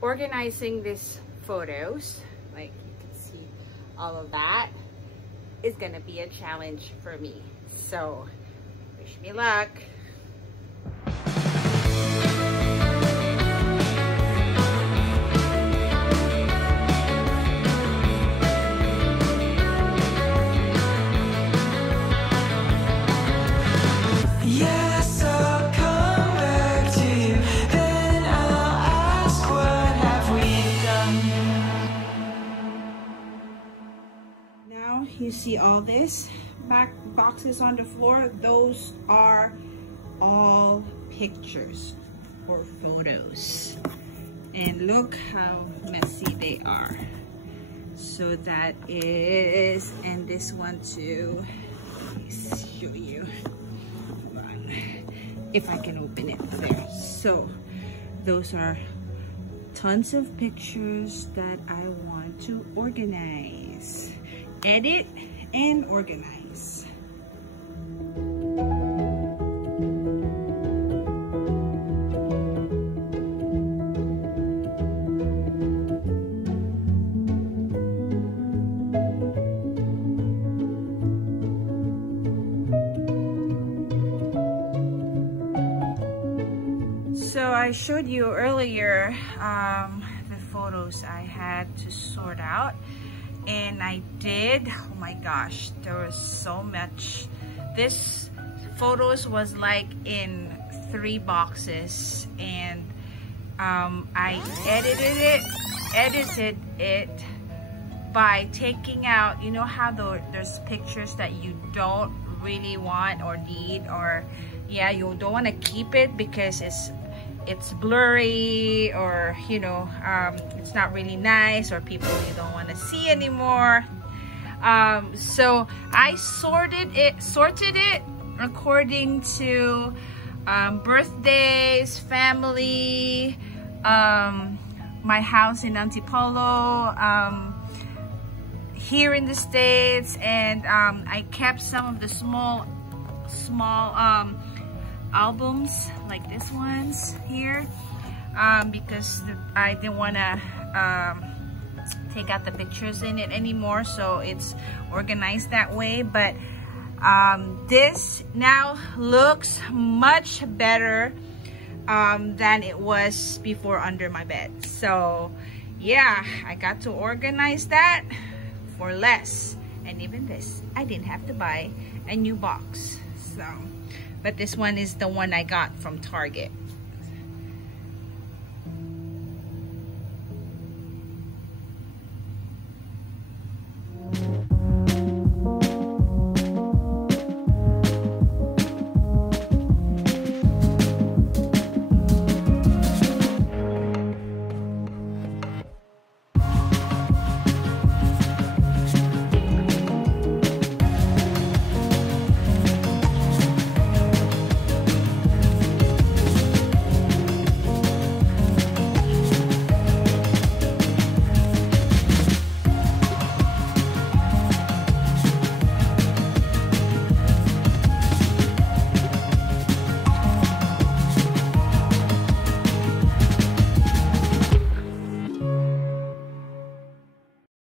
organizing these photos, like you can see all of that, is gonna be a challenge for me. So wish me luck. You see all this back boxes on the floor, those are all pictures or photos, and look how messy they are. So that is, and this one too, let me show you. Hold on, if I can open it. There. So those are tons of pictures that I want to organize, edit and organize. So I showed you earlier the photos I had to sort out. And I did. Oh my gosh, there was so much. This photos was like in 3 boxes, and I edited it by taking out, you know how there's pictures that you don't really want or need, or yeah, you don't want to keep it because it's blurry, or you know, it's not really nice, or people you don't want to see anymore. So I sorted it according to birthdays, family, my house in Antipolo, here in the States, and I kept some of the small albums like this ones here, because I didn't want to take out the pictures in it anymore, so it's organized that way. But this now looks much better than it was before under my bed. So yeah, I got to organize that for less. And even this, I didn't have to buy a new box. So but this one is the one I got from Target.